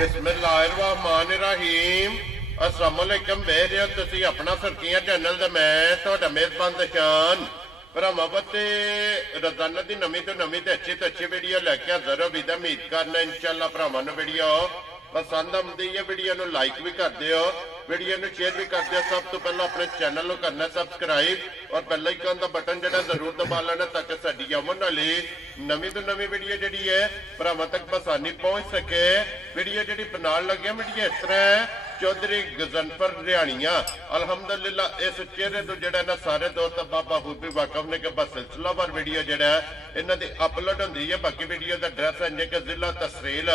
बिस्मिल्लाहिर्रहमानिर्रहीम अस्सलाम वालेकुम देख रहे हो तुसी अपना फरकिया चैनल ते मैं तुहाडा मेजबान दशान भरावां बते रोजाना दी नवीं तो अच्छी वीडियो लैके हाज़र हो। उम्मीद करना इंशाअल्लाह भरावां नूं वीडियो पसंद आउंदी है। वीडियो नूं लाइक भी कर दिओ, वीडियो नूं शेयर भी कर दिओ। सब तो पहले अपने चैनल नूं करना सब्सक्राइब और बेल आइकन दा बटन जिहड़ा जरूर दबा लेना ताकि साडी आउण वाली नवीं तो नवीं वीडियो जिहड़ी है भरावां तक आसानी पहुंच सके। वीडियो जिहड़ी बनाउण लगे वीडियो इस तरह चौधरी गजनफर रिहाणिया अलहमदुलिल्लाह इस चेहरे तो जड़ा ना सारे दोस्त बाबा खूबी वाकफ ने कि बस सिलसिलावार वीडियो जड़ा इन्हां दी अपलोड होंदी है। बाकी वीडियो का एड्रैस है कि जिला तहसील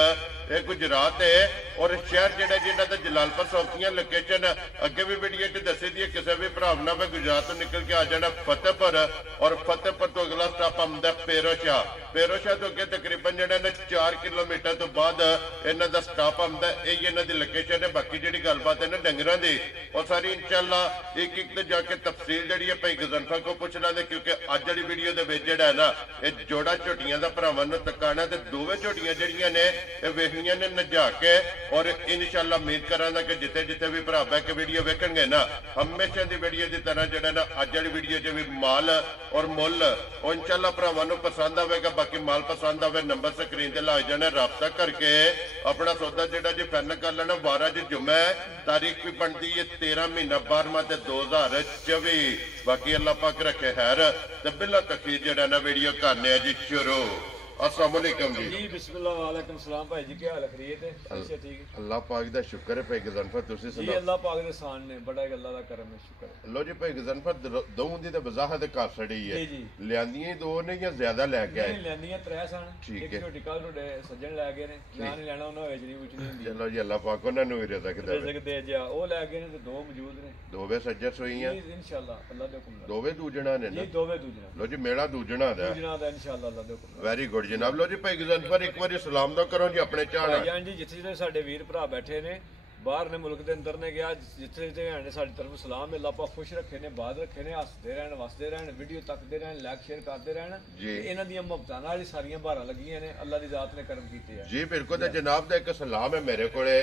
गुजरात है और शहर जड़ा जिन्हां दा जलालपुर सौखियां लोकेशन अगे भी वीडियो च दसी दी है। किसी भी भरा ना मैं गुजरात तो निकल के आ जाना फतेहपुर और फतेहपुर तो अगला स्टॉप आंदा पेरोशाह। पेरोशाह तो अगे तकरीबन जड़ा ना 4 किलोमीटर तो बाद इन्हां दा स्टॉप आंदा। यही इन्हां दी लोकेशन है। बाकी जी गलबात है ना डंगरां दी और सारी इंशाअल्लाह एक एक ते जाके तफसील जी है भाई गजनफर को पुछ लेंगे क्योंकि अज वाली वीडियो के है ना ये जोड़ा झोटियां का भरावां नूं तकाना ते दोवें झोटियां जिहड़ियां ने वेखनियां ने नजा के और इंशाअल्लाह उम्मीद करांगा कि जिथे जिथे भी भरा बह के वीडियो वेखणगे ना हमेशा की वीडियो की तरह जो ना अज वाली वीडियो च भी माल और मुल और इंशाअल्लाह भरावां नूं पसंद आवेगा। बाकी माल पसंद आवे नंबर स्क्रीन ते ला जाना राबता करके अपना सौदा जिहड़ा जी फाइनल कर लेना। 12 जुम्मे तारीख भी बनती है 13 महीना 12वां 2024। बाकी अल्लाह पाक रखे खैर ते बिला तखीर जड़ा ना वीडियो करने जी शुरू। अस्सलाम वालेकुम जी। जी बिस्मिल्लाह वालेकुम सलाम भाई जी, क्या हाल है? खैरियत है? अच्छा ठीक है, अल्लाह पाक दा शुक्र है। भाई गजनफर तुसी सुनाओ? जी अल्लाह पाक दे सान ने बड़ा अल्लाह दा करम है, शुक्र है। लो जी भाई गजनफर दो दी ते वजाहत कर छड़ी है। जी जी लियांदियां दो ने या ज्यादा लेके आए? नहीं लियांदियां 3 सन। ठीक एक है। छोटी कल टोडे सज्जन ले गए ने, ना नहीं लेना उन्हां वेचनी वुचनी हुंदी। चलो जी अल्लाह पाक उन्हां नूं भी रिज़्क दे। रिज़्क दे जा ओ ले गए ने ते 2 मौजूद ने। दोवे सज्जर सोईयां जी इंशाअल्लाह अल्लाह दे हुक्म नाल। दोवे दूजना ने ना? जी दोवे दूजना। लो जी मेरा दूजना दा दूजना दा इंशाअल्लाह अल्लाह दे हुक्म नाल। वेरी गुड जनाब। लो जी भाई गजनफर एक बार सलाम दो करो जी अपने चाहना। भाईजान जी जिथे साडे वीर भरा बैठे ने बाहर ने मुल्क के अंदर ने गया जिथे जिथे ने साडी तरफ सलाम है। अल्लाह पाक खुश रखे ने, बाद रखे ने, हसते रहन वसते रहन, वीडियो तकते रहन, लाइक शेयर करते रहन। इन्हां दी मुहब्बतां नाल ही सारियां बहारां लगियां ने। अल्लाह दी जात ने करम कीते हैं। जी बिल्कुल। ते जनाब दा एक सलाम है मेरे कोले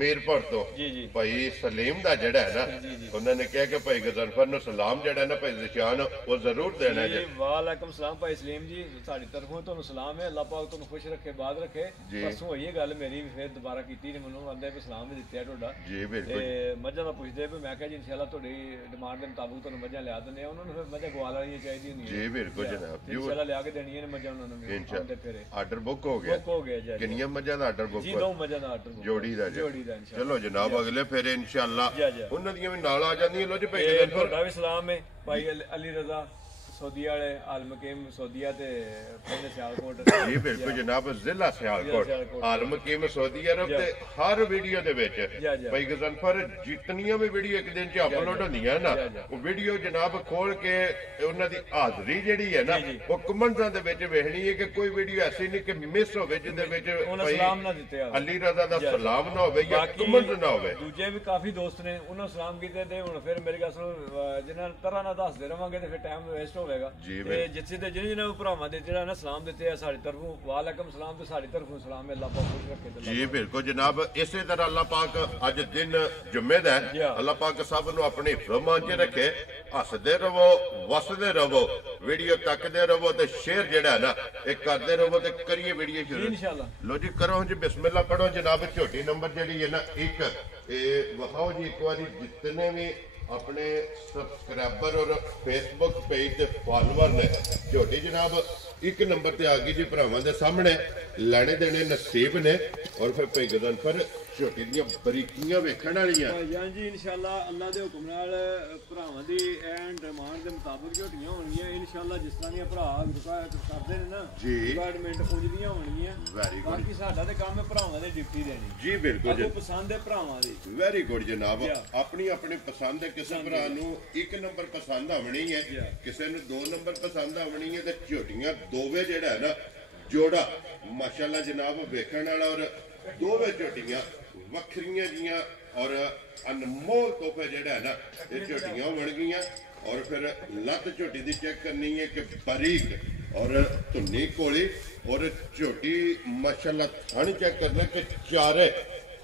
मीरपुर तो जी जी भाई सलीम दा जड़ा है ना उन्होंने कहा कि भाई गजनफर नु सलाम जड़ा है ना भाई निशान वो जरूर देना है। जी वालेकुम सलाम भाई सलीम जी, साडी तरफों तुहानू सलाम है। अल्लाह पाक तुहानू खुश रखे, बाद रखे। परसों होई गल मेरी फिर दोबारा कीती ने, मैनू आंदे भी सलाम भी दित्ते टोडा ते मझां दा पुछदे भी। मैं कहा जी इंशाअल्लाह तुहाडी डिमांड दे मुताबिक तुहानू मझां लिया दिंदे आ। उन्होंने फिर मझां ग्वाल वालियां चाहिदी हुंदियां जी बिल्कुल जनाब। इंशाअल्लाह लिया के देणियां ने मझां उन्होंने भी आंदे फिर। आर्डर बुक हो गया? बुक हो गया जी। कितनियां मझां दा आर्डर बुक? जी 2 मझां दा आर्डर जोड़ी दा जोड़ी दा इंशाअल्लाह। चलो जनाब अगले फिर इंशाअल्लाह उन्हां दियां भी नाल आ जांदियां। लो जी भाई तुहाडा भी सलाम है भाई अली रजा सऊदी वाले आलमकीम सऊदीया ते पिंड सियालकोट। जी बिल्कुल जनाब जिला सियालकोट आलमकीम सऊदी अरब ते हर वीडियो दे विच भाई गजनफर जितनियां भी वीडियो एक दिन च अपलोड होंदियां ना वो वीडियो जनाब खोल के उन्हां दी हाजरी जेहड़ी है ना वो कमेंट्सां दे विच वेखनी है कि कोई वीडियो ऐसी नहीं कि मिस होवे जिदे विच भाई सलाम ना दित्ते अली रजा दा सलाम ना होवे या कमेंट ना होवे। दूजे भी काफी दोस्त ने उन्हां सलाम कीते ते हुण फिर मेरी गल सुनो जिन्हां तरह ना दसदे रहांगे ते फिर टाइम वेस्ट होवेगा। ते जिथे ते जिन्हां भरावां दे जेहड़ा ना सलाम दित्ते आ साडी तरफों वालेकुम सलाम ते साडी तरफों सलाम है। अल्लाह पाक खुश रखे। जी बिल्कुल जनाब इसे तरह अल्लाह पाक अज दिन जुम्मे दा अल्लाह पाक सब नूं अपनी हिफ्ज़-ए-मान च रखे। हसदे रहो वसदे रहो वीडियो तकदे रहो ते शेयर जेहड़ा है ना एक करदे रहो ते करिए वीडियो शुरू इंशाअल्लाह। लो जी करो जी बिस्मिल्लाह पढ़ो जनाब। छोटी नंबर जेहड़ी है ना एक वखाओ जी एक बारी जितने भी अपने सब्सक्राइबर और फेसबुक पेज के फॉलोअर ने छोटी जनाब एक नंबर ते आ गई जी भरावां दे सामने लेने देने नसीब ने और फिर भाई गजनफर छोटी दियां बरीकियां वेखण वालियां भाईजान जी इंशाअल्लाह अल्लाह दे हुक्म नाल भरावां दी एंड डिमांड दे मुताबिक झोटियां होणगियां इंशाअल्लाह। जिस तरह दी भरा रिक्वायरमेंट करदे ने ना जी रिक्वायरमेंट उंजदियां होणगियां। Very good. बाकी साडा ते काम है भरावां दे ड्यूटी देनी जी बिल्कुल जो पसंद है भरावां दी। वेरी गुड जनाब अपनी अपनी पसंद है। किसी भरा नूं 1 नंबर पसंद आवनी है, किसी नूं 2 नंबर पसंद आवनी है ते झोटियां दोवे जेहड़ा है ना जोड़ा माशाअल्लाह जनाब वेखण वाला और दोवे झोटियां वखरियां जियां और अनमोल तोहफे जेहड़ा है ना ये झोटियां बन गईयां। और फिर लत झोटी दी चेक करनी है कि बारीक और धुन्नी कोली और झोटी माशाअल्लाह थानी चेक करना कि चारे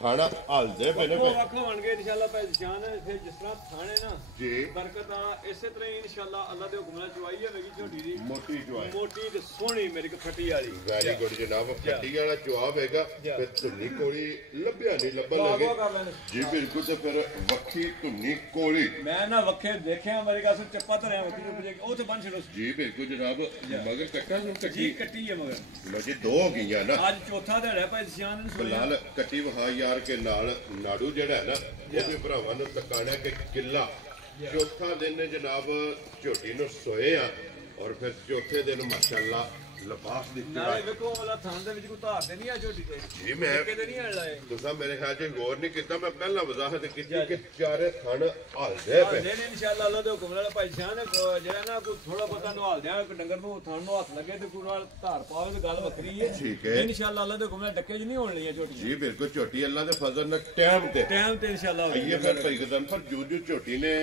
ਖਾਣਾ ਹਲਦੇ ਪਏ ਨੇ ਵੱਖੋ ਬਣਗੇ ਇਨਸ਼ਾਅੱਲਾ ਭਾਈ ਜਾਨ ਫਿਰ ਜਿਸ ਤਰ੍ਹਾਂ ਖਾਣੇ ਨਾ ਜੀ ਬਰਕਤ ਆ ਇਸੇ ਤਰ੍ਹਾਂ ਹੀ ਇਨਸ਼ਾਅੱਲਾ ਅੱਲਾ ਦੇ ਹੁਕਮ ਨਾਲ ਚਵਾਈ ਹੋਵੇਗੀ ਝੋਟੀ ਦੀ ਮੋਟੀ ਚਵਾਈ ਮੋਟੀ ਤੇ ਸੋਹਣੀ ਮੇਰੀ ਫੱਟੀ ਵਾਲੀ ਵੈਰੀ ਗੁੱਡ ਜਨਾਬ ਫੱਟੀ ਵਾਲਾ ਜਵਾਬ ਹੈਗਾ ਫਿਰ ਧੁੰਨੀ ਕੋਲੀ ਲੱਭਿਆ ਨਹੀਂ ਲੱਭਣ ਲੱਗੇ ਜੀ ਬਿਲਕੁਲ ਤੇ ਫਿਰ ਵੱਖੀ ਧੁੰਨੀ ਕੋਲੀ ਮੈਂ ਨਾ ਵੱਖੇ ਦੇਖਿਆ ਮੇਰੇ ਕਾਸੋਂ ਚੱਪਾ ਧਰਿਆ ਵੱਖੀ ਨੂੰ ਪੁੱਜੇ ਉਹ ਤੇ ਬੰਨ ਛੜੋ ਜੀ ਬਿਲਕੁਲ ਜਨਾਬ ਮਗਰ ਕੱਟਾ ਨੂੰ ਕੱਟੀ ਹੈ ਮਗਰ ਲੋ ਜੀ ਦੋ ਹੋ ਗਈਆਂ ਨਾ ਅੱਜ ਚੌਥਾ ਦਿਹਾੜਾ ਭਾਈ ਸਿਆਨ ਨੂੰ ਬਲਾਲ ਕੱਟੀ ਵਹਾ ਯਾਰ ਕੇ ਨਾਲ ਨਾੜੂ ਜਿਹੜਾ ਹੈ ਨਾ ਉਹਦੇ ਭਰਾਵਾਂ ਨੂੰ ਤਕਾਣਾ ਕਿ ਕਿੱਲਾ ਚੌਥਾ ਦਿਨ ਜਨਾਬ ਝੋਟੀ ਨੂੰ ਸੋਏ ਆ ਔਰ ਫਿਰ ਚੌਥੇ ਦਿਨ ਮਾਸ਼ਾਅੱਲਾ ਲਿਬਾਸ ਦੀ ਨਾਲੇ ਵੇਖੋ ਵਾਲਾ ਥਾਂ ਦੇ ਵਿੱਚ ਕੋਈ ਧਾਰ ਤੇ ਨਹੀਂ ਆ ਝੋਟੀ ਤੇ ਜੀ ਮੈਂ ਕਿਤੇ ਨਹੀਂ ਹਲ ਲਾਏ ਤੁਸੀਂ ਮੇਰੇ ਖਿਆਲ 'ਚ ਗੌਰ ਨਹੀਂ ਕੀਤਾ ਮੈਂ ਪਹਿਲਾਂ ਵਜ਼ਾਹਤ ਕੀਤੀ ਕਿ ਚਾਰੇ ਥਣ ਹਲਦੇ ਪਏ ਨੇ ਇਨਸ਼ਾਅੱਲਾ ਅੱਲਾ ਦੇ ਹੁਕਮ ਨਾਲ ਭਾਈ ਸ਼ਾਨ ਜਿਹੜਾ ਨਾ ਕੋਈ ਥੋੜਾ ਬਹੁਤਾ ਨਹਾਲ ਦਿਆਂ ਡੰਗਰ ਨੂੰ ਥਣ ਨੂੰ ਹੱਥ ਲੱਗੇ ਤੇ ਕੋਈ ਨਾਲ ਧਾਰ ਪਾਵੇ ਤੇ ਗੱਲ ਵੱਖਰੀ ਹੈ ਠੀਕ ਹੈ ਇਨਸ਼ਾਅੱਲਾ ਅੱਲਾ ਦੇ ਹੁਕਮ ਨਾਲ ਡੱਕੇ 'ਚ ਨਹੀਂ ਹੋਣ ਲਈਆਂ ਝੋਟੀਆਂ ਜੀ ਬਿਲਕੁਲ ਝੋਟੀ ਅੱਲਾ ਦੇ ਫਜ਼ਲ ਨਾਲ ਟਾਈਮ ਤੇ ਇਨਸ਼ਾਅੱਲਾ ਇਹ ਫਿਰ ਭਾਈ ਕਦਮ ਪਰ ਜੂ ਝੋਟੀ ਨੇ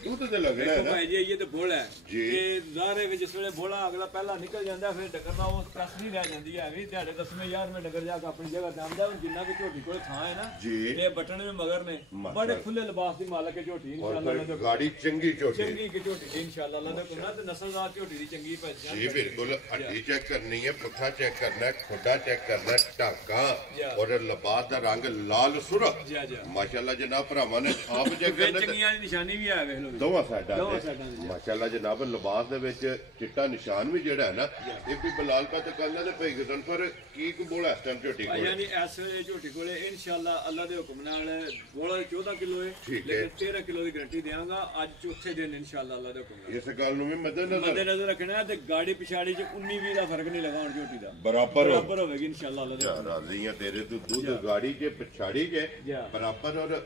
ਦੁੱਧ ਤੇ ਲੱਗਣਾ ਹੈ ਨਾ ਭਾਈ ਜੀ ਇਹ ਤੇ ਬੋਲ ਹੈ ਇਹ ਜ਼ਾਰੇ ਵਿੱਚ ਜਿਸ ਵੇਲੇ ਬੋਲਾ ਅਗਲਾ ਪਹਿਲਾਂ ਨਿਕਲ ਜਾਂਦਾ ਫਿਰ ਡੰਗਰ ਨਾਲ ਉਹ ਕਸ ਨਹੀਂ ਰਹਿ ਜਾਂਦੀ ਹੈ ਵੀ ਦਿਹਾੜੇ 10,000 ਮੈਂ ਡੰਗਰ ਜਾ ਕੇ ਆਪਣੀ ਜਗ੍ਹਾ ਤੇ ਆਉਂਦਾ ਜਿੰਨਾ ਕਿ ਝੋਟੀ ਕੋਲ ਥਾਂ ਹੈ ਨਾ ਇਹ ਬਟਨ ਵੀ ਮਗਰ ਨੇ ਬੜੇ ਖੁੱਲੇ ਲਿਬਾਸ ਦੀ ਮਾਲਕ ਹੈ ਝੋਟੀ ਇਨਸ਼ਾਅੱਲਾ ਗਾੜੀ ਚੰਗੀ ਝੋਟੀ ਚੰਗੀ ਕਿ ਝੋਟੀ ਇਨਸ਼ਾਅੱਲਾ ਅੱਲਾ ਦੇ ਹੁਕਮ ਨਾਲ ਤੇ ਨਸਲਦਾਰ ਝੋਟੀ ਦੀ ਚੰਗੀ ਪਹਿਚਾਨ ਜੀ ਬਿਲਕੁਲ ਹੱਡੀ ਚੈੱਕ ਕਰਨੀ ਹੈ ਪੁੱਠਾ ਚੈੱਕ ਕਰਨਾ ਹੈ ਖੁੱਡਾ ਚੈੱਕ ਕਰਨਾ ਹੈ ਢਾਕਾ ਔਰ ਲਿਬਾਸ ਦਾ ਰੰਗ ਲਾਲ ਸੁਰਖ ਮਾਸ਼ਾਅੱਲਾ ਜਨਾਬ ਭਰਾਵਾਂ ਨੇ ਆਪ ਚੈੱਕ ਕਰਨਾ ਚੰਗੀਆਂ ਦੀ ਨਿਸ਼ਾਨੀ ਵੀ ਆ ਵੇਖ ਲਓ ਦੋਵਾਂ ਸਾਈਡਾਂ ਤੇ ਮਾਸ਼ਾਅੱਲਾ ਜਨਾਬ ਲਿਬਾਸ ਦੇ ਵਿੱਚ ਚਿੱਟਾ ਨਿਸ਼ਾਨ ਵੀ ਜਿਹੜਾ ਹੈ ਨਾ ਇਹ ਵੀ ਬਲਾਲ ਪਾ ਤੇ ਕੱਲ ਦੇ ਭਾਈ ਗਦਨ ਪਰ ਕੀ ਕੋ ਬੋਲਾ ਇਸ ਟਾਈਮ ਝੋਟੀ ਕੋਲ ਯਾਨੀ ਇਸ ਵੇਲੇ ਝੋਟੀ ਕੋਲੇ ਇਨਸ਼ਾਅੱਲਾ ਅੱਲਾ ਦੇ ਹੁਕਮ ਨਾਲ ਬੋਲਾ 14 ਕਿਲੋ ਹੈ ਲੇਕਿਨ 13 ਕਿਲੋ ਦੀ ਗਾਰੰਟੀ ਦੇਵਾਂਗਾ ਅੱਜ ਚੌਥੇ ਦਿਨ ਇਨਸ਼ਾਅੱਲਾ ਅੱਲਾ ਦੇ ਹੁਕਮ ਨਾਲ ਇਸ ਗੱਲ ਨੂੰ ਵੀ ਮੱਦੇਨਜ਼ਰ ਰੱਖਣਾ ਤੇ ਗਾੜੀ ਪਿਛਾੜੀ ਚ 19-20 ਦਾ ਫਰਕ ਨਹੀਂ ਲਗਾਉਣ ਝੋਟੀ ਦਾ ਬਰਾਬਰ ਹੋਵੇਗੀ ਇਨਸ਼ਾਅੱਲਾ ਅੱਲਾ ਦੇ ਰਾਜ਼ੀ ਆ ਤੇਰੇ ਤੋਂ ਦੁੱਧ ਗਾੜੀ ਜੇ ਪਿਛਾੜੀ ਜੇ ਬਰਾਬਰ ਔਰ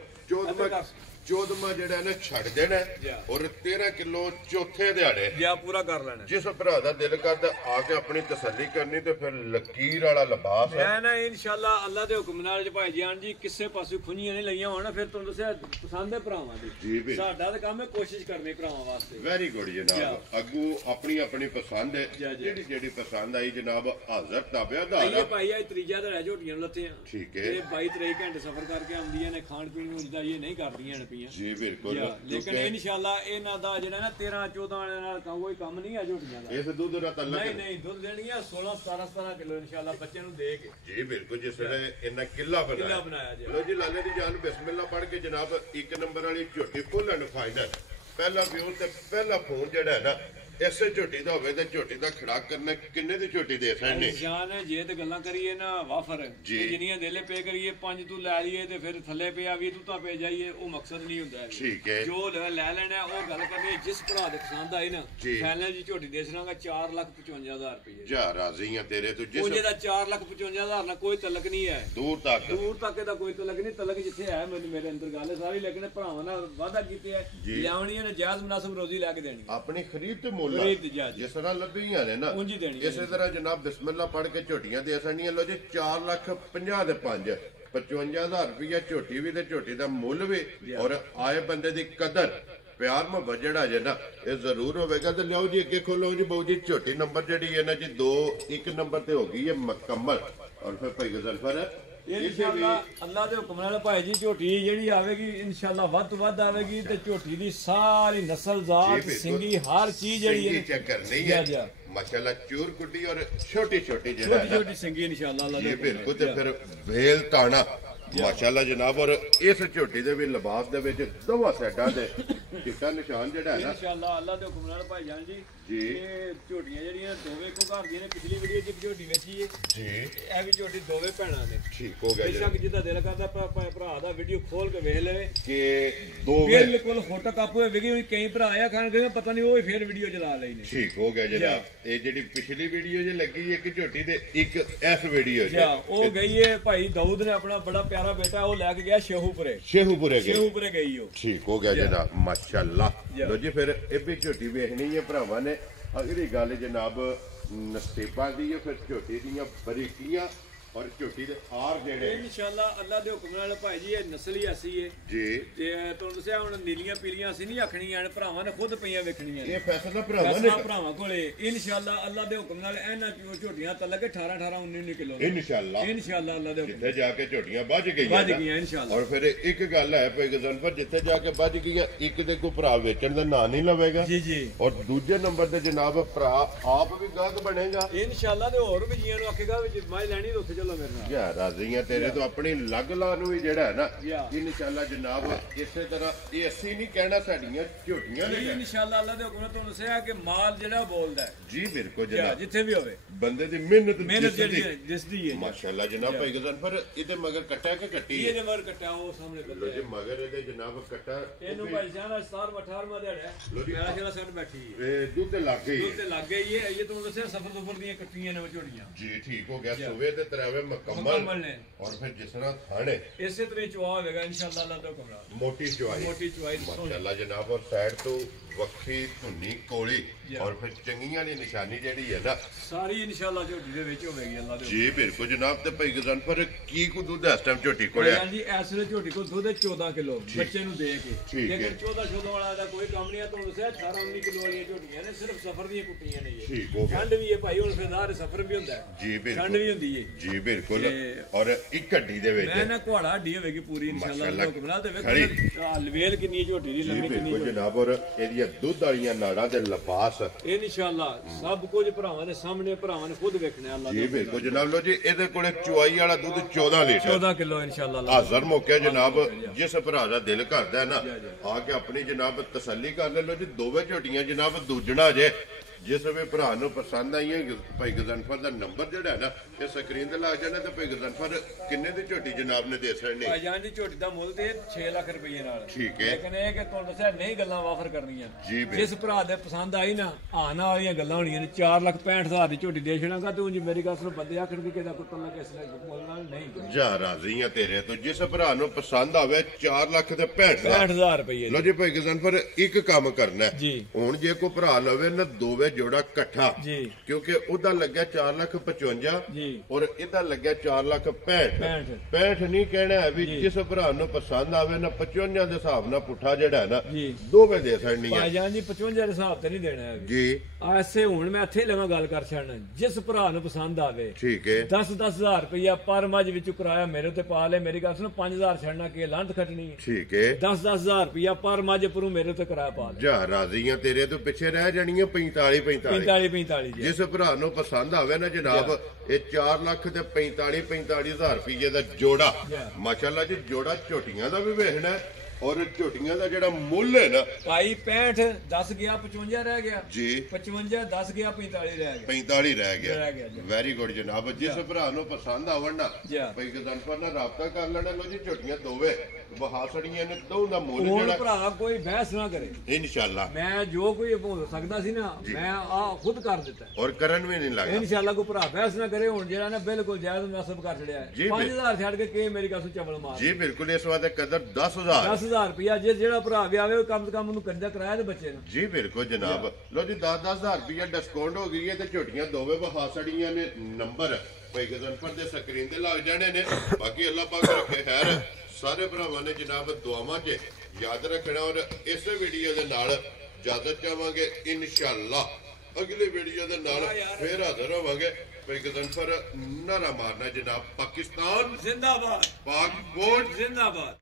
14ਵਾਂ ਜਿਹੜਾ ਨਾ ਛੱਡ ਦੇਣਾ ਔਰ 13 ਕਿਲੋ ਚੌਥੇ ਦਿਹਾੜੇ ਪੂਰਾ ਕਰ ਲੈਣਾ ਜਿਸ ਭਰਾ ਦਾ ਦਿਲ ਕਰਦਾ ਆ ਕੇ ਆਪਣੀ ਤਸੱਲੀ ਕਰਨੀ ਤੇ ਫਿਰ ਲਕੀਰ ਵਾਲਾ ਲਿਬਾਸ ਹੈ ਨਾ ਇਨਸ਼ਾਅੱਲਾ ਅੱਲਾ ਦੇ ਹੁਕਮ ਨਾਲ ਭਾਈ ਜਾਨ ਜੀ ਕਿਸੇ ਪਾਸੇ ਖੁੰਝੀਆਂ ਨਹੀਂ ਲਈਆਂ ਹੋਣ ਫਿਰ ਤੁਹਾਨੂੰ ਦੱਸਿਆ ਪਸੰਦ ਹੈ ਭਰਾਵਾਂ ਦੀ ਸਾਡਾ ਤਾਂ ਕੰਮ ਹੈ ਕੋਸ਼ਿਸ਼ ਕਰਨੀ ਭਰਾਵਾਂ ਵਾਸਤੇ ਵੈਰੀ ਗੁੱਡ ਜਨਾਬ ਅੱਗੂ ਆਪਣੀ ਪਸੰਦ ਹੈ ਜਿਹੜੀ ਪਸੰਦ ਆਈ ਜਨਾਬ ਹਾਜ਼ਰ ਤਾਬਿਆ ਦਾ ਇਹ ਭਾਈ ਆ ਤੀਜਾ ਦਿਹਾੜਾ ਝੋਟੀਆਂ ਨੂੰ ਲੱਥੇ ਆ ਠੀਕ ਹੈ ਇਹ 22-23 ਘੰਟੇ ਸਫ਼ਰ ਕਰਕੇ ਆਉਂਦੀਆਂ ਨੇ ਖਾਣ ਪੀਣ ਨੂੰ ਜਿੱਦਾਂ ਇਹ ਨਹੀਂ ਕਰਦੀਆਂ ਜੀ ਬਿਲਕੁਲ ਲੇਕਿਨ ਇਨਸ਼ਾਅੱਲਾ ਇਹਨਾਂ ਦਾ ਜਿਹੜਾ ਨਾ 13-14 ਵਾਲਿਆਂ ਨਾਲ ਕੋਈ ਕੰਮ ਨਹੀਂ ਆ ਝੋਟੀਆਂ ਦਾ ਇਸ ਦੁੱਧ ਦਾ ਤਲਕ ਨਹੀਂ ਦੁੱਧ ਦੇਣੀਆਂ 16-17 ਕਿਲੋ ਇਨਸ਼ਾਅੱਲਾ ਬੱਚਿਆਂ ਨੂੰ ਦੇ ਕੇ ਜੀ ਬਿਲਕੁਲ ਜਿਸ ਵੇਲੇ ਇਹਨਾਂ ਕਿੱਲਾ ਬਣਾਇਆ ਜੀ ਲੋ ਜੀ ਲਾਲੇ ਦੀ ਜਾਨ ਬਿਸਮਿਲ੍ਲਾ ਪੜ੍ਹ ਕੇ ਜਨਾਬ 1 ਨੰਬਰ ਵਾਲੀ ਝੋਟੀ ਫੁੱਲ ਐਂਡ ਫਾਈਨਲ ਪਹਿਲਾ ਵਿਊ ਤੇ ਪਹਿਲਾ ਫੋਨ ਜਿਹੜਾ ਹੈ ਨਾ ਇਸੇ ਝੋਟੀ ਦਾ ਹੋਵੇ ਤੇ ਝੋਟੀ ਦਾ ਖੜਾਕ ਕਰਨਾ ਕਿੰਨੇ ਦੀ ਝੋਟੀ ਦੇ ਸਕਦੇ ਜਾਨ ਜੇ ਤੇ ਗੱਲਾਂ ਕਰੀਏ ਨਾ ਵਾਫਰ ਜਿੰਨੀਆਂ ਦੇਲੇ ਪੇ ਕਰੀਏ 5 ਤੂੰ ਲੈ ਲਈਏ ਤੇ ਫਿਰ ਥੱਲੇ ਪਿਆ ਵੀ ਤੂੰ ਤਾਂ ਪੇ ਜਾਈਏ ਉਹ ਮਕਸਦ ਨਹੀਂ ਹੁੰਦਾ ਠੀਕ ਹੈ ਜੋ ਲੈ ਲੈਣਾ ਉਹ ਗੱਲ ਕਰਨੀ ਜਿਸ ਭਰਾ ਦੇ ਪਸੰਦ ਆਈ ਨਾ ਫਾਈਨਲ ਜੀ ਝੋਟੀ ਦੇ ਸਰਾਂਗਾ 4,55,000 ਰੁਪਏ ਜਾ ਰਾਜ਼ੀ ਆ ਤੇਰੇ ਤੋਂ ਜਿਸ ਉਹ ਜਿਹਦਾ 4,55,000 ਨਾਲ ਕੋਈ ਤਲਕ ਨਹੀਂ ਹੈ ਦੂਰ ਤੱਕ ਇਹਦਾ ਕੋਈ ਤਲਕ ਨਹੀਂ ਤਲਕ ਜਿੱਥੇ ਹੈ ਮੇਰੇ ਅੰਦਰ ਗੱਲ ਸਾਰੀ ਲੇਕਿਨ ਭਰਾਵਾਂ ਨਾਲ ਵਾਅਦਾ ਕੀਤੇ ਹੈ ਲਿਆਉਣੀਆਂ ਨੇ ਜਾਇਜ਼ ਮੁਨਾਸਬ ਰੋਜ਼ੀ ਲੈ ਕੇ ਦੇਣੀ ਆਪਣੀ ਖਰੀਦ ਤੇ ਜਿਸ ਤਰ੍ਹਾਂ ਲੱਭੀਆਂ ਨੇ ਨਾ ਇਸੇ ਤਰ੍ਹਾਂ ਜਨਾਬ ਬਿਸਮਿਲ੍ਲਾ ਪੜ੍ਹ ਕੇ ਝੋਟੀਆਂ ਦੇ ਆਸਾਨੀਆਂ ਲੋ ਜੀ 4,50,000 ਦੇ 5 55,000 ਰੁਪਇਆ ਝੋਟੀ ਵੀ ਤੇ ਝੋਟੀ ਦਾ ਮੁੱਲ ਵੀ ਔਰ ਆਏ ਬੰਦੇ ਦੀ ਕਦਰ ਪਿਆਰ ਮੁਹੱਬਤ ਜਿਹੜਾ ਜੇ ਨਾ ਇਹ ਜ਼ਰੂਰ ਹੋਵੇਗਾ ਤੇ ਲਿਆਓ ਜੀ ਅੱਗੇ ਖੋਲੋ ਜੀ ਬਾਊ ਜੀ ਝੋਟੀ ਨੰਬਰ ਜਿਹੜੀ ਹੈ ਨਾ ਜੀ 1 ਨੰਬਰ ਤੇ ਹੋ ਗਈ ਹੈ ਮੁਕੰਮਲ ਔਰ ਫਿਰ ਭਾਈ ਗਜ਼ਲਫਰ ਇਨਸ਼ਾਅੱਲਾ ਅੱਲਾ ਦੇ ਹੁਕਮ ਨਾਲ ਭਾਈ ਜੀ ਝੋਟੀ ਜਿਹੜੀ ਆਵੇਗੀ ਇਨਸ਼ਾਅੱਲਾ ਵੱਧ ਤੋਂ ਵੱਧ ਆਵੇਗੀ ਤੇ ਝੋਟੀ ਦੀ ਸਾਰੀ ਨਸਲ ਜ਼ਾਤ ਸਿੰਗੀ ਹਰ ਚੀਜ਼ ਜਿਹੜੀ ਹੈ ਚੈੱਕ ਕਰਨੀ ਹੈ ਮਾਸ਼ਾਅੱਲਾ ਚੂਰ ਕੁੱਡੀ ਔਰ ਛੋਟੀ ਜਿਹੜਾ ਛੋਟੀ ਸਿੰਗੀ ਇਨਸ਼ਾਅੱਲਾ ਅੱਲਾ ਦੇ ਬਿਲਕੁਲ ਤੇ ਫਿਰ ਵੇਲ ਤਾਣਾ ਮਾਸ਼ਾਅੱਲਾ ਜਨਾਬ ਔਰ ਇਸ ਝੋਟੀ ਦੇ ਵੀ ਲਿਬਾਸ ਦੇ ਵਿੱਚ ਦੋਵਾਂ ਸਾਈਡਾਂ ਦੇ ਚਿੱਟਾ ਨਿਸ਼ਾਨ ਜਿਹੜਾ ਹੈ ਨਾ ਇਨਸ਼ਾਅੱਲਾ ਅੱਲਾ ਦੇ ਹੁਕਮ ਨਾਲ ਭਾਈ ਜਾਨ ਜੀ ਇਹ ਝੋਟੀਆਂ ਜਿਹੜੀਆਂ ਦੋਵੇਂ ਕੋ ਘਰ ਦੀਆਂ ਨੇ ਪਿਛਲੀ ਵੀਡੀਓ 'ਚ ਇੱਕ ਝੋਟੀ ਵੇਚੀ ਹੈ ਜੀ ਇਹ ਵੀ ਝੋਟੀ ਦੋਵੇਂ ਭੈਣਾਂ ਨੇ ਠੀਕ ਹੋ ਗਿਆ ਜੀ ਬੇਸ਼ੱਕ ਜਿੱਦਾਂ ਦਿਲ ਕਰਦਾ ਭਰਾ ਦਾ ਵੀਡੀਓ ਖੋਲ ਕੇ ਵੇਖ ਲਵੇ ਕਿ ਦੋਵੇਂ ਬਿਲਕੁਲ ਫੋਟੋ ਕਾਪ ਹੋਏ ਵੀਡੀਓ ਕਈ ਭਰਾ ਆ ਖਾਣ ਪਤਾ ਨਹੀਂ ਉਹ ਹੀ ਫੇਰ ਵੀਡੀਓ ਚਲਾ ਲਈ ਨੇ ਠੀਕ ਹੋ ਗਿਆ ਜਨਾਬ ਇਹ ਜਿਹੜੀ ਪਿਛਲੀ ਵੀਡੀਓ 'ਚ ਲੱਗੀ ਇੱਕ ਝੋਟੀ ਤੇ ਇੱਕ ਇਸ ਵੀਡੀਓ 'ਚ ਉਹ ਗਈ ਹੈ ਭਾਈ ਦਾਊਦ ਨੇ ਆਪਣਾ ਬੜਾ ਪਿਆਰਾ ਬੇਟਾ ਉਹ ਲੈ ਕੇ ਗਿਆ ਸ਼ੇਹੂਪੁਰੇ ਗਈ ਉਹ ਠੀਕ ਹੋ ਗਿਆ ਜਨਾਬ ਮਾਸ਼ਾਅੱਲਾ ਲੋ ਜੀ ਫਿਰ ਇਹ ਵੀ ਝੋਟੀ ਵੇਖਣੀ ਹੈ ਭਰਾਵਾਂ ਨੇ ਅਗਲੀ ਗੱਲ ਜਨਾਬ ਨਸੀਬਾਂ ਦੀ ਹੈ ਫਿਰ ਝੋਟੀ ਦੀਆਂ ਬਰੀਕੀਆਂ ਔਰ ਝੋਟੀ ਦੇ ਆਰ ਜਿਹੜੇ ਇਨਸ਼ਾਅੱਲਾ ਅੱਲਾ ਦੇ ਹੁਕਮ ਨਾਲ ਭਾਈ ਜੀ ਇਹ ਨਸਲ ਹੀ ਐਸੀ ਹੈ ਜੀ ਤੇ ਤੁਹਾਨੂੰ ਦੱਸਿਆ ਹੁਣ ਨੀਲੀਆਂ ਪੀਲੀਆਂ ਅਸੀਂ ਨਹੀਂ ਆਖਣੀਆਂ ਭਰਾਵਾਂ ਨੇ ਖੁਦ ਪਈਆਂ ਵੇਖਣੀਆਂ ਇਹ ਫੈਸਲਾ ਭਰਾਵਾਂ ਕੋਲੇ ਇਨਸ਼ਾਅੱਲਾ ਅੱਲਾ ਦੇ ਹੁਕਮ ਨਾਲ ਇਹਨਾਂ ਝੋਟੀਆਂ ਤਲਕ 18 18 19 ਕਿਲੋ ਇਨਸ਼ਾਅੱਲਾ ਅੱਲਾ ਦੇ ਹੁਕਮ ਜਿੱਥੇ ਜਾ ਕੇ ਝੋਟੀਆਂ ਵੱਜ ਗਈਆਂ ਇਨਸ਼ਾਅੱਲਾ। ਔਰ ਫਿਰ ਇੱਕ ਗੱਲ ਹੈ ਭਾਈ ਗਜ਼ਨਫਰ ਜਿੱਥੇ ਜਾ ਕੇ ਵੱਜ ਗਈਆਂ ਇੱਕ ਦੇ ਕੋਈ ਭਰਾ ਵੇਚਣ ਦਾ ਨਾਂ ਨਹੀਂ ਲਵੇਗਾ ਜੀ ਜੀ ਔਰ ਦੂਜੇ ਨੰਬਰ ਤੇ ਜਨਾਬ ਭਰਾ ਆਪ ਵੀ ਗਾਹਕ ਬਣੇਗਾ ਇਨਸ਼ਾਅੱਲਾ ਤੇ ਹੋਰ ਵੀ ਜੀਆਂ ਨੂੰ ਆਖੇਗਾ ਵੀ ਮੈਂ ਲੈਣੀ ਤਾਂ ਉੱਥੇ ਚਲੋ ਮੇਰੇ ਨਾਲ ਯਾ ਰਾਜ਼ੀਆਂ ਤੇਰੇ ਤੋਂ ਆਪਣੀ ਲੱਗ ਲਾ ਨੂੰ ਵੀ ਜਿਹੜਾ ਹੈ ਨਾ ਇਨਸ਼ਾਅੱਲਾ ਜਨਾਬ ਇਸੇ ਤਰ੍ਹਾਂ ਇਹ ਅਸੀਂ ਨਹੀਂ ਕਹਿਣਾ ਸਾਡੀਆਂ ਝੋਟੀਆਂ ਨੇ ਇਨਸ਼ਾਅੱਲਾ ਅੱਲਾ ਦੇ ਹੁਕਮ ਨਾਲ ਤੁਹਾਨੂੰ ਦੱਸਿਆ ਕਿ ਮਾਲ ਜਿਹੜਾ ਬੋਲਦਾ ਹੈ ਜੀ ਬਿਲਕੁਲ ਜਨਾਬ ਜਿੱਥੇ ਵੀ ਹੋਵੇ ਬੰਦੇ ਦੀ ਮਿਹਨਤ ਜਿਹੜੀ ਜਿਸ ਦੀ ਹੈ ਮਾਸ਼ਾਅੱਲਾ ਜਨਾਬ ਭਾਈ ਗਜ਼ਨਫਰ ਇਹਦੇ ਮਗਰ ਕੱਟਿਆ ਕਿ ਕੱਟੀ ਇਹਦੇ ਮਗਰ ਕੱਟਿਆ ਉਹ ਸਾਹਮਣੇ ਲੋ ਜੀ ਮਗਰ ਇਹਦੇ ਜਨਾਬ ਕੱਟਾ ਇਹਨੂੰ ਭਾਈ ਜਾਨ 17 18ਵਾਂ ਦਿਹਾੜਾ ਲੋ ਜੀ ਮੇਰਾ ਜਿਹੜਾ ਸੈੱਟ ਬੈਠੀ ਹੈ ਇਹ ਦੁੱਧ ਲੱਗ ਗਈ ਦੁੱਧ ਤੇ ਲੱਗ ਗਈ ਹੈ ਇਹ ਤੁਹਾਨੂੰ ਦੱਸਿਆ ਸਫਰ ਦੀਆਂ ਕੱਟੀਆਂ ਨੇ ਝੋਟੀਆਂ ਜੀ ਠੀਕ ਹੋ ਗਿਆ ਸੁਵੇ ਤੇ ਤਰਾਵੇ ਮੁਕੰਮਲ ਨੇ ਔਰ ਫਿਰ ਜਿਸ ਤਰ੍ਹਾਂ ਖਾਣੇ ਇਸੇ ਤਰ੍ਹਾਂ ਚੁਆ ਹੋਵੇਗਾ ਇਨਸ਼ਾਅੱਲਾ ਅੱਲਾ ਦਾ ਹੁਕਮ ਨਾਲ ਮੋਟੀ ਚੁਆਈ ਮਾਸ਼ਾਅੱਲਾ ਜਨਾਬ ਔਰ ਸਾਈਡ ਤੋਂ ਵੱਖਰੀ ਧੁੰਨੀ ਕੋਲੀ ਔਰ ਫਿਰ ਚੰਗੀਆਂ ਦੀ ਨਿਸ਼ਾਨੀ ਜਿਹੜੀ ਹੈ ਨਾ ਸਾਰੀ ਇਨਸ਼ਾਅੱਲਾ ਝੋਟੀ ਦੇ ਵਿੱਚ ਹੋਵੇਗੀ ਅੱਲਾ ਦੇ ਜੀ ਬਿਲਕੁਲ ਜਨਾਬ ਤੇ ਭਾਈ ਗਜ਼ਨਫਰ ਕੀ ਕੋ ਦੁੱਧ ਇਸ ਟਾਈਮ ਝੋਟੀ ਕੋਲੇ ਹਾਂਜੀ ਇਸ ਵੇਲੇ ਝੋਟੀ ਕੋਲ ਦੁੱਧ 14 ਕਿਲੋ ਬੱਚੇ ਨੂੰ ਦੇ ਕੇ ਲੇਕਿਨ 14 ਵਾਲਾ ਦਾ ਕੋਈ ਕੰਮ ਨਹੀਂ ਆ ਤੁਹਾਨੂੰ ਦੱਸਿਆ 18 19 ਕਿਲੋ ਵਾਲੀਆਂ ਝੋਟੀਆਂ ਨੇ ਸਿਰਫ ਸਫਰ ਦੀਆਂ ਕੁੱਟੀਆਂ ਨੇ ਇਹ ਠੀਕ ਹੋ ਗਿਆ ਠੰਡ ਵੀ ਹੈ ਭਾਈ ਹੁਣ ਫਿਰਦਾਰ ਸਫਰ ਵੀ ਹੁੰਦਾ ਹੈ ਜੀ ਬਿਲਕੁਲ ਠੰਡ ਵੀ ਹੁੰਦੀ ਹੈ ਜੀ ਬਿਲਕੁਲ ਔਰ ਇੱਕ ਹੱਡੀ ਦੇ ਵਿੱਚ ਮੈਂ ਨਾ ਘੋੜਾ ਹੱਡੀ ਹੋਵੇਗੀ ਪੂਰੀ ਇਨਸ਼ਾਅੱਲਾ ਅੱਲਾ ਹੁਕਮ ਨਾਲ ਤੇ ਵੇਖੋ ਲਵੇਲ ਕਿੰਨੀ ਝੋਟੀ ਦੀ ਲੰਮੀ ਕਿੰਨੀ ਬਿਲਕੁਲ ਜਨਾਬ ਔਰ ਇਹਦੀਆਂ ਦੁੱਧ ਵਾਲੀਆਂ ਨਾੜਾਂ ਦੇ ਲਿਬਾਸ ਇਨਸ਼ਾਅੱਲਾ ਸਭ ਕੁਝ ਭਰਾਵਾਂ ਦੇ ਸਾਹਮਣੇ ਭਰਾਵਾਂ ਨੇ ਖੁਦ ਵੇਖਣਾ ਅੱਲਾ ਜੀ ਬਿਲਕੁਲ ਜਨਾਬ ਲੋ ਜੀ ਇਹਦੇ ਕੋਲੇ ਚੁਆਈ ਵਾਲਾ ਦੁੱਧ 14 ਲੀਟਰ 14 ਕਿਲੋ ਇਨਸ਼ਾਅੱਲਾ ਹਾਜ਼ਰ ਮੌਕੇ ਜਨਾਬ ਜਿਸ ਭਰਾ ਦਾ ਦਿਲ ਕਰਦਾ ਹੈ ਨਾ ਆ ਕੇ ਆਪਣੀ ਜਨਾਬ ਤਸੱਲੀ ਕਰ ਲੈ ਲੋ ਜੀ ਦੋਵੇਂ ਝੋਟੀਆਂ ਜਨਾਬ ਦੂਜਣਾ ਜੇ ਜਿਸ ਵੀ ਭਰਾ ਨੂੰ ਪਸੰਦ ਆਈਆਂ ਭਾਈ ਗਜ਼ਨਫਰ ਦਾ ਨੰਬਰ ਜਿਹੜਾ ਨਾ ਇਹ ਸਕਰੀਨ ਤੇ ਲੱਗ ਜਾਣਾ ਤੇ ਭਾਈ ਗਜ਼ਨਫਰ ਕਿੰਨੇ ਦੀ ਝੋਟੀ ਜਨਾਬ ਨੇ ਦੇ ਸਕਣੀ ਭਾਈ ਜਾਨ ਦੀ ਝੋਟੀ ਦਾ ਮੁੱਲ ਤੇ 6 ਲੱਖ ਰੁਪਏ ਨਾਲ ਠੀਕ ਹੈ ਲੇਕਿਨ ਇਹ ਕਿ ਤੁਹਾਨੂੰ ਦੱਸਿਆ ਨਹੀਂ ਗੱਲਾਂ ਵਾਫਰ ਕਰਨੀਆਂ ਜੀ ਜਿਸ ਭਰਾ ਦੇ ਪਸੰਦ ਆਈ ਨਾ ਆਣਾ ਵਾਲੀਆਂ ਗੱਲਾਂ ਹੋਣੀਆਂ ਨੇ 4,65,000 ਦੀ ਝੋਟੀ ਦੇ ਛੜਾਂਗਾ ਤੂੰ ਜੀ ਮੇਰੀ ਗੱਲ ਸੁਣ ਬੰਦੇ ਆਖਣ ਕਿ ਕਿਹਦਾ ਕੁੱਤਨ ਲੱਗੇ ਇਸ ਮੁੱਲ ਨਾਲ ਨਹੀਂ ਜਾ ਰਾਜ਼ੀ ਆ ਤੇਰੇ ਤੋਂ ਜਿਸ ਭਰਾ ਨੂੰ ਪਸੰਦ ਆਵੇ 4 ਲੱਖ ਤੇ 65,000 ਰੁਪਏ ਲੋ ਜੀ ਭਾਈ ਗਜ਼ਨਫਰ ਇੱਕ ਕੰਮ ਕਰਨਾ ਜੀ ਹੁਣ ਜੇ ਕੋਈ ਭਰਾ ਲਵੇ ਨਾ ਦੋਵੇਂ ਜੋੜਾ ਇਕੱਠਾ ਜੀ ਕਿਉਂਕਿ ਉਹਦਾ ਲੱਗਿਆ 4,55,000 ਜੀ ਔਰ ਇਹਦਾ ਲੱਗਿਆ 4,65,000 65 ਨਹੀਂ ਕਹਿਣਾ ਹੈ ਵੀ ਜਿਸ ਭਰਾ ਨੂੰ ਪਸੰਦ ਆਵੇ ਨਾ 55 ਦੇ ਹਿਸਾਬ ਨਾਲ ਪੁੱਠਾ ਜਿਹੜਾ ਹੈ ਨਾ ਦੋਵੇਂ ਦੇ ਸਕਣੀ ਹੈ ਭਾਈ ਜਾਨ ਜੀ 55 ਦੇ ਹਿਸਾਬ ਤੇ ਨਹੀਂ ਦੇਣਾ ਹੈ ਜੀ ਐਸੇ ਹੁਣ ਮੈਂ ਇੱਥੇ ਲਵਾਂ ਗੱਲ ਕਰ ਛੱਡਣਾ ਜਿਸ ਭਰਾ ਨੂੰ ਪਸੰਦ ਆਵੇ ਠੀਕ ਹੈ 10,000 ਰੁਪਇਆ ਪਰ ਮੱਝ ਵਿੱਚੋਂ ਕਿਰਾਇਆ ਮੇਰੇ ਤੇ ਪਾ ਲੈ ਮੇਰੀ ਗੱਲ ਸੁਣ 5,000 ਛੱਡਣਾ ਕਿ ਲਾਂਤ ਖੱਟਣੀ ਹੈ ਠੀਕ ਹੈ 10,000 ਰੁਪਇਆ ਪਰ ਮੱਝ ਪਰੂ ਮੇਰੇ ਤੇ ਕਿਰਾਇਆ ਪਾ ਲੈ ਜਾ ਰਾਜ਼ੀਆਂ ਤੇਰੇ ਤੋਂ ਪਿੱਛੇ ਰਹਿ ਜਾਣੀਆਂ 45 ਜੀ ਜਿਸ ਭਰਾ ਨੂੰ ਪਸੰਦ ਆਵੇ ਨਾ ਜਨਾਬ ਇਹ 4 ਲੱਖ ਤੇ 45,000 ਰੁਪਏ ਦਾ ਜੋੜਾ ਮਾਸ਼ਾਅੱਲਾ ਜੀ ਜੋੜਾ ਝੋਟੀਆਂ ਦਾ ਵੀ ਵੇਖਣਾ ਔਰ ਝੋਟੀਆਂ ਦਾ ਜਿਹੜਾ ਮੁੱਲ ਹੈ ਨਾ ਭਾਈ 65 10 ਗਿਆ 55 ਰਹਿ ਗਿਆ ਜੀ 55 10 ਗਿਆ 45 ਰਹਿ ਗਿਆ 45 ਰਹਿ ਗਿਆ ਵੈਰੀ ਗੁੱਡ ਜਨਾਬ ਜਿਸ ਭਰਾ ਨੂੰ ਪਸੰਦ ਆਵਣ ਨਾ ਭਾਈ ਗਜ਼ਨਫਰ ਨਾਲ ਰਾਬਤਾ ਕਰ ਲੈਣਾ ਲੋ ਜੀ ਝੋਟੀਆਂ ਦੋਵੇਂ ਬਹਾਸੜੀਆਂ ਨੇ ਦੋ ਦਾ ਮੁੱਲ ਜਿਹੜਾ ਭਰਾ ਕੋਈ ਬਹਿਸ ਨਾ ਕਰੇ ਇਨਸ਼ਾਅੱਲਾ ਮੈਂ ਜੋ ਕੋਈ ਹੋ ਸਕਦਾ ਸੀ ਨਾ ਮੈਂ ਆ ਖੁਦ ਕਰ ਦਿੱਤਾ ਔਰ ਕਰਨ ਵੀ ਨਹੀਂ ਲੱਗਾ ਇਨਸ਼ਾਅੱਲਾ ਕੋਈ ਭਰਾ ਬਹਿਸ ਨਾ ਕਰੇ ਹੁਣ ਜਿਹੜਾ ਨਾ ਬਿਲਕੁਲ ਜਾਇਜ਼ ਮੁਨਾਸਬ ਕਰ ਛੜਿਆ 5,000 ਛੱਡ ਕੇ ਕਿ ਮੇਰੀ ਗੱਲ ਸੁ ਚਵਲ ਮਾਰ ਜੀ ਬਿਲਕੁਲ ਇਸ ਵਾਰ ਕਦਰ 10,000 ਰੁਪਇਆ ਜਿਹੜਾ ਭਰਾ ਵੀ ਆਵੇ ਕਮ ਤੋਂ ਕਮ ਉਹਨੂੰ ਕਰਜ਼ਾ ਕਰਾਇਆ ਤੇ ਬੱਚੇ ਨੂੰ ਜੀ ਬਿਲਕੁਲ ਜਨਾਬ ਲੋ ਜੀ 10,000 ਰੁਪਇਆ ਡਿਸਕਾਊਂਟ ਹੋ ਗਈ ਹੈ ਤੇ ਝੋਟੀਆਂ ਦੋਵੇਂ ਬਹਾਸੜੀਆਂ ਨੇ ਨੰਬਰ ਭਾਈ ਗਜ਼ਨਫਰ ਦੇ ਸਕਰੀਨ ਤੇ ਲੱਗ ਜਾਣੇ ਨੇ ਬਾਕੀ ਅੱਲਾਹ ਪਾਕ ਰੱਖੇ ਖੈਰ ਸਾਰੇ ਭਰਾਵਾਂ ਨੇ ਜਨਾਬ ਦੁਆਵਾਂ 'ਚ ਯਾਦ ਰੱਖਣਾ ਔਰ ਇਸੇ ਵੀਡੀਓ ਦੇ ਨਾਲ ਇਜਾਜ਼ਤ ਚਾਹਾਂਗੇ ਇਨਸ਼ਾਅੱਲਾ ਅਗਲੇ ਵੀਡੀਓ ਦੇ ਨਾਲ ਫੇਰ ਹਾਜ਼ਰ ਹੋਵਾਂਗੇ ਭਾਈ ਗਜ਼ਨਫਰ ਨਾਰਾ ਮਾਰਨਾ ਜਨਾਬ ਪਾਕਿਸਤਾਨ ਜ਼ਿੰਦਾਬਾਦ ਪਾਕ ਵੋਟ ਜ਼ਿੰਦਾਬਾਦ